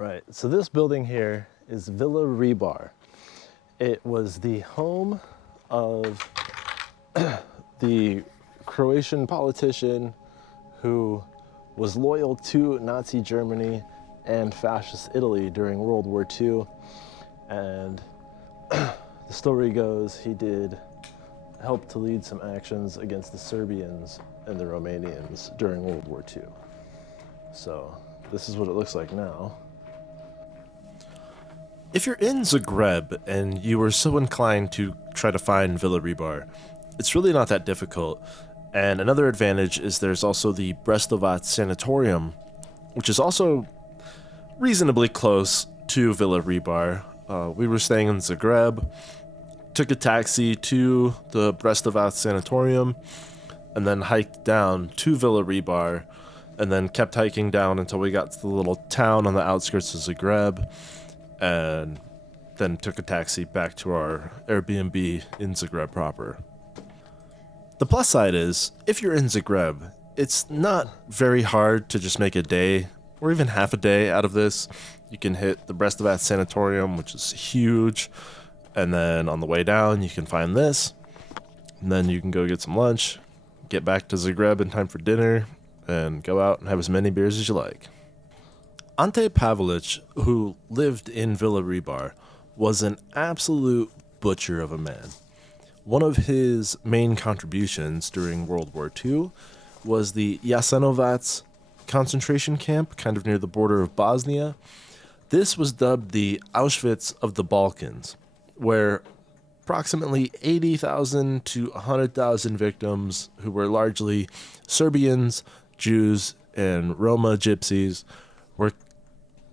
Right, so this building here is Villa Rebar. It was the home of the Croatian politician who was loyal to Nazi Germany and fascist Italy during World War II. And the story goes he did help to lead some actions against the Serbians and the Romanians during World War II. So this is what it looks like now. If you're in Zagreb and you were so inclined to try to find Villa Rebar, it's really not that difficult. And another advantage is there's also the Brestovac Sanatorium, which is also reasonably close to Villa Rebar. We were staying in Zagreb, took a taxi to the Brestovac Sanatorium, and then hiked down to Villa Rebar, and then kept hiking down until we got to the little town on the outskirts of Zagreb, and then took a taxi back to our Airbnb in Zagreb proper. The plus side is, if you're in Zagreb, it's not very hard to just make a day, or even half a day out of this. You can hit the Brestovac Sanatorium, which is huge, and then on the way down, you can find this, and then you can go get some lunch, get back to Zagreb in time for dinner, and go out and have as many beers as you like. Ante Pavelic, who lived in Villa Rebar, was an absolute butcher of a man. One of his main contributions during World War II was the Jasenovac concentration camp, kind of near the border of Bosnia. This was dubbed the Auschwitz of the Balkans, where approximately 80,000 to 100,000 victims, who were largely Serbians, Jews, and Roma gypsies, were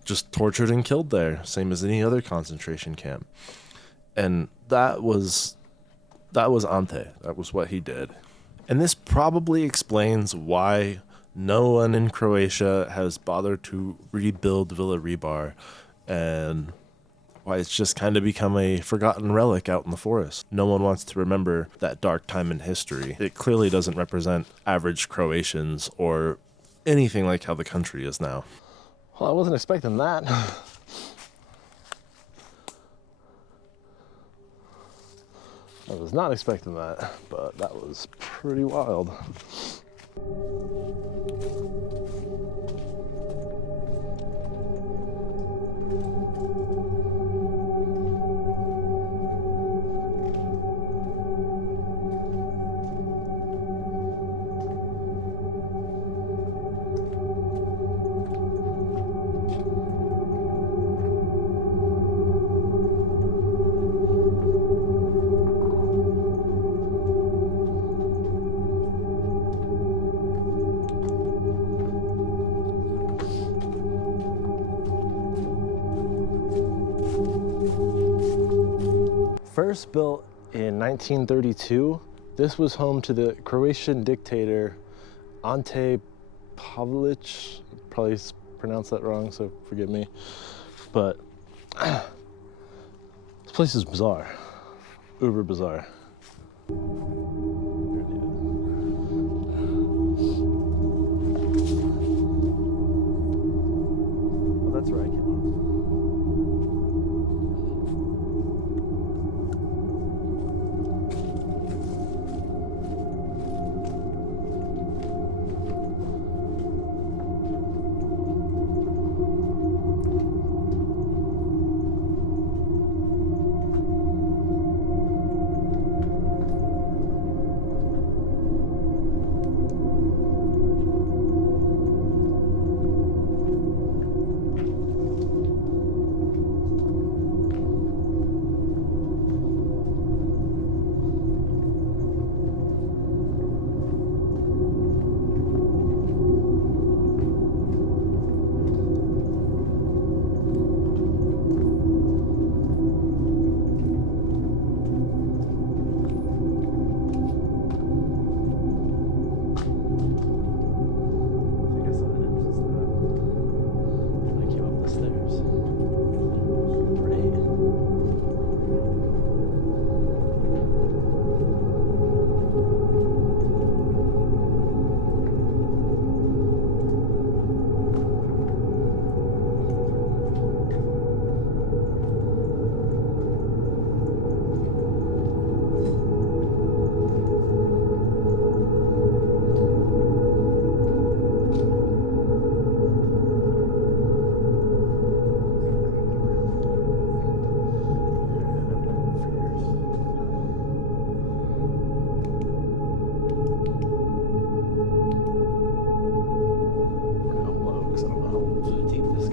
just tortured and killed there, same as any other concentration camp. And that was Ante. That was what he did. And this probably explains why no one in Croatia has bothered to rebuild Villa Rebar, and why it's just kind of become a forgotten relic out in the forest. No one wants to remember that dark time in history. It clearly doesn't represent average Croatians or anything like how the country is now. Well, I wasn't expecting that. I was not expecting that, but that was pretty wild. First built in 1932, this was home to the Croatian dictator Ante Pavelic. Probably pronounced that wrong, so forgive me. But this place is bizarre, uber bizarre. Well, that's where I came up.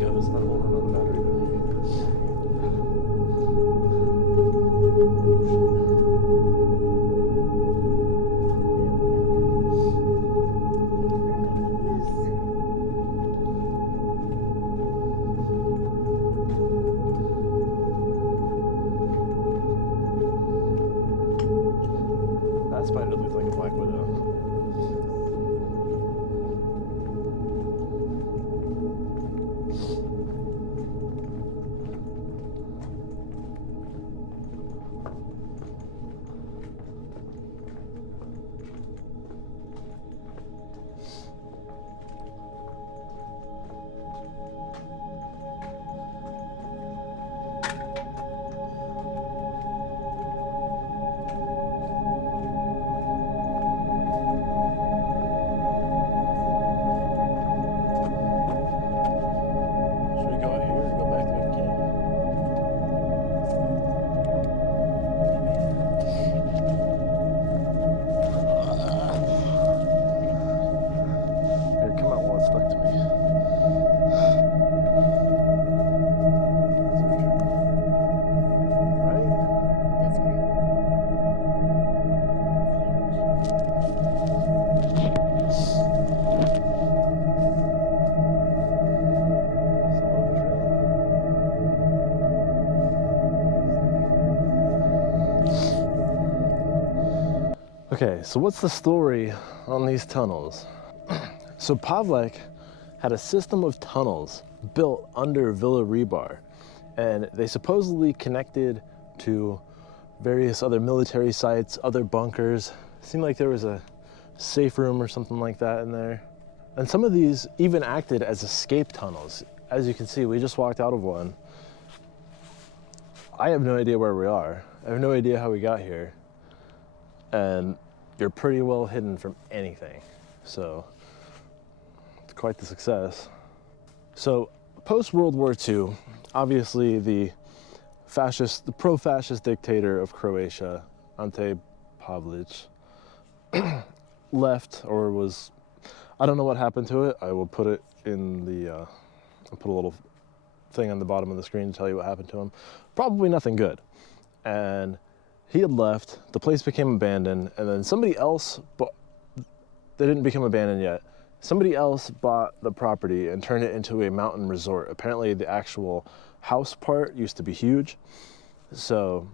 goes. I'm holding on the battery. That spider looks like a black widow. Should we go out here or go back the way we came? Here, come out while it's stuck to me. Right? That's great. Somewhat of a trail. Okay, so what's the story on these tunnels? So Pavelic had a system of tunnels built under Villa Rebar, and they supposedly connected to various other military sites, other bunkers. Seemed like there was a safe room or something like that in there. And some of these even acted as escape tunnels. As you can see, we just walked out of one. I have no idea where we are. I have no idea how we got here. And you're pretty well hidden from anything. So it's quite the success. So post-World War II, obviously the pro-fascist dictator of Croatia, Ante Pavelic, left, or was, I don't know what happened to it. I will put it in the, I'll put a little thing on the bottom of the screen to tell you what happened to him. Probably nothing good. And he had left, the place became abandoned, and then somebody else, they didn't become abandoned yet. Somebody else bought the property and turned it into a mountain resort. Apparently the actual house part used to be huge. So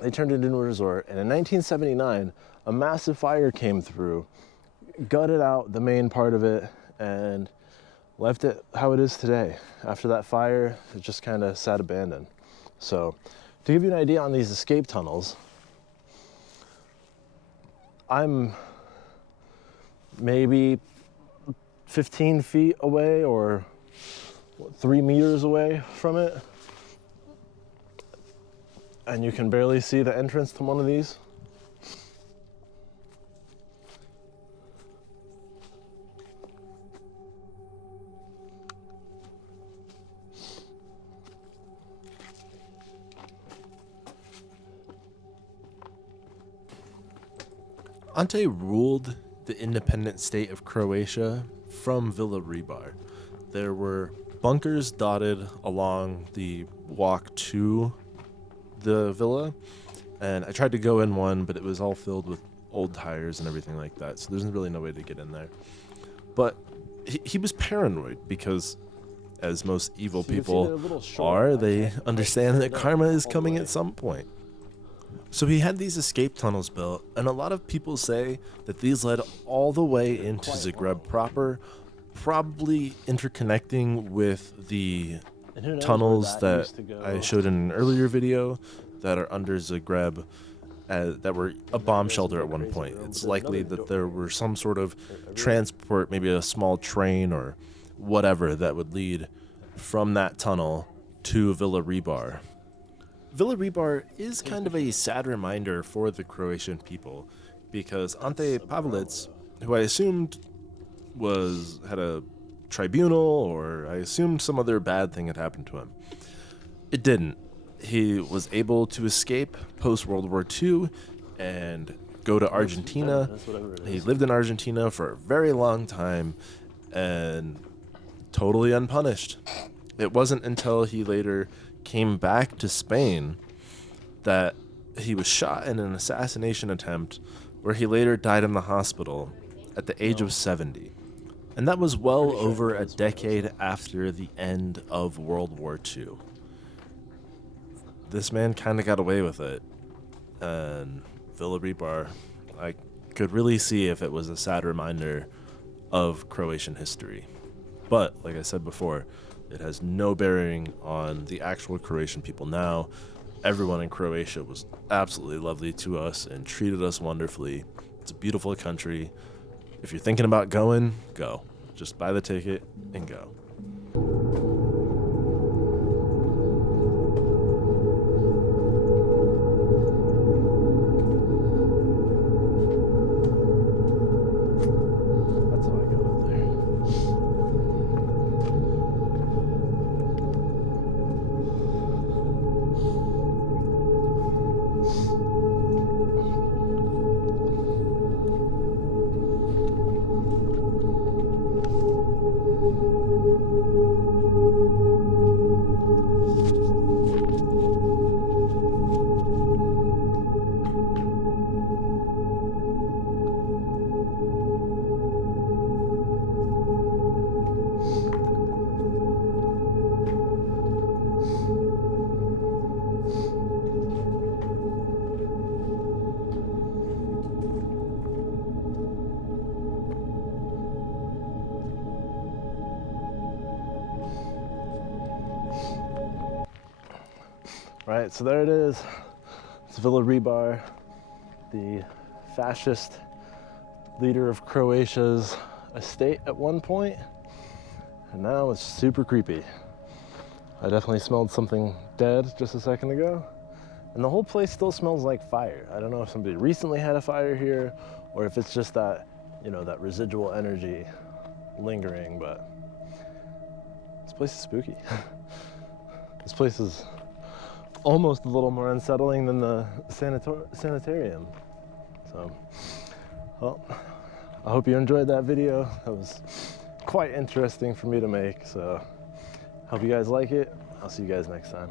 they turned it into a resort. And in 1979, a massive fire came through, gutted out the main part of it, and left it how it is today. After that fire, it just kind of sat abandoned. So to give you an idea on these escape tunnels, I'm maybe 15 feet away or 3 meters away from it. And you can barely see the entrance to one of these. Ante ruled the independent state of Croatia from Villa Rebar. There were bunkers dotted along the walk to the villa, and I tried to go in one, but it was all filled with old tires and everything like that, so there's really no way to get in there. But he was paranoid because, as most evil people are, they understand that karma is coming at some point. So he had these escape tunnels built, and a lot of people say that these led all the way into Zagreb proper, probably interconnecting with the tunnels that I showed in an earlier video that are under Zagreb, that were a bomb shelter at one point. It's likely that there were some sort of transport, maybe a small train or whatever, that would lead from that tunnel to Villa Rebar. Villa Rebar is kind of a sad reminder for the Croatian people, because Ante Pavelic, who I assumed had a tribunal, or I assumed some other bad thing had happened to him. It didn't. He was able to escape post-World War II and go to Argentina. He lived in Argentina for a very long time, and totally unpunished. It wasn't until he later came back to Spain that he was shot in an assassination attempt where he later died in the hospital at the age of 70. And that was well over a decade after the end of World War II. This man kind of got away with it. And Villa Rebar, I could really see if it was a sad reminder of Croatian history. But, like I said before, it has no bearing on the actual Croatian people now. Everyone in Croatia was absolutely lovely to us and treated us wonderfully. It's a beautiful country. If you're thinking about going, go. Just buy the ticket and go. That's how I got up there. Right, so there it is. It's Villa Rebar, the fascist leader of Croatia's estate at one point, and now it's super creepy. I definitely smelled something dead just a second ago, and the whole place still smells like fire. I don't know if somebody recently had a fire here, or if it's just that, that residual energy lingering, but this place is spooky. This place is almost a little more unsettling than the sanitarium. So, well, I hope you enjoyed that video. That was quite interesting for me to make, so hope you guys like it. I'll see you guys next time.